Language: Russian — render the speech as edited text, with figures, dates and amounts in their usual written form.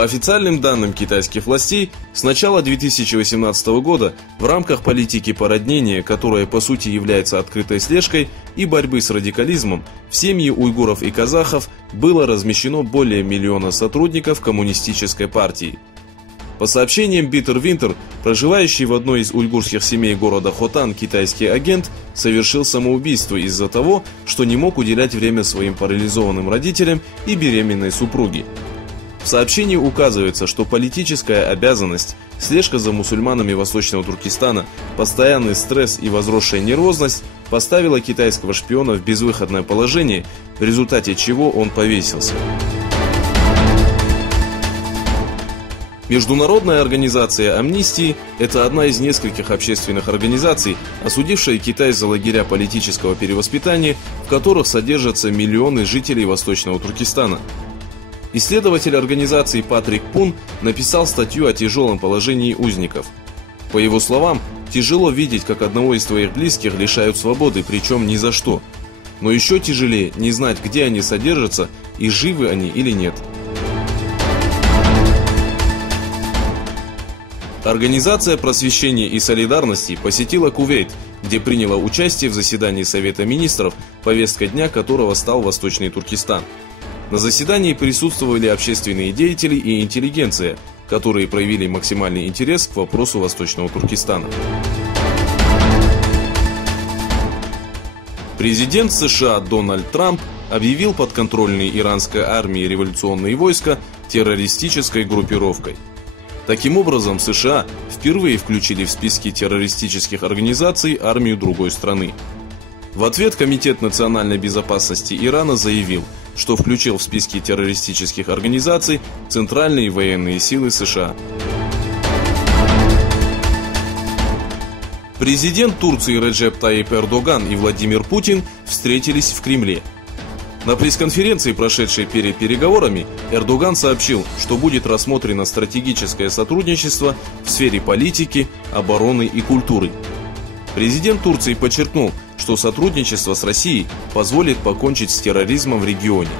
По официальным данным китайских властей, с начала 2018 года в рамках политики породнения, которая по сути является открытой слежкой и борьбы с радикализмом, в семьи уйгуров и казахов было размещено более миллиона сотрудников коммунистической партии. По сообщениям Bitter Winter, проживающий в одной из уйгурских семей города Хотан китайский агент совершил самоубийство из-за того, что не мог уделять время своим парализованным родителям и беременной супруге. В сообщении указывается, что политическая обязанность, слежка за мусульманами Восточного Туркестана, постоянный стресс и возросшая нервозность поставила китайского шпиона в безвыходное положение, в результате чего он повесился. Международная организация Амнистии – это одна из нескольких общественных организаций, осудившая Китай за лагеря политического перевоспитания, в которых содержатся миллионы жителей Восточного Туркестана. Исследователь организации Патрик Пун написал статью о тяжелом положении узников. По его словам, тяжело видеть, как одного из твоих близких лишают свободы, причем ни за что. Но еще тяжелее не знать, где они содержатся и живы они или нет. Организация просвещения и солидарности посетила Кувейт, где приняла участие в заседании Совета министров, повесткой дня которого стал Восточный Туркестан. На заседании присутствовали общественные деятели и интеллигенция, которые проявили максимальный интерес к вопросу Восточного Туркестана. Президент США Дональд Трамп объявил подконтрольные иранской армии революционные войска террористической группировкой. Таким образом, США впервые включили в списки террористических организаций армию другой страны. В ответ Комитет национальной безопасности Ирана заявил, что включил в списки террористических организаций центральные военные силы США. Президент Турции Реджеп Таyyip Эрдоган и Владимир Путин встретились в Кремле. На пресс-конференции, прошедшей перед переговорами, Эрдоган сообщил, что будет рассмотрено стратегическое сотрудничество в сфере политики, обороны и культуры. Президент Турции подчеркнул, что сотрудничество с Россией позволит покончить с терроризмом в регионе.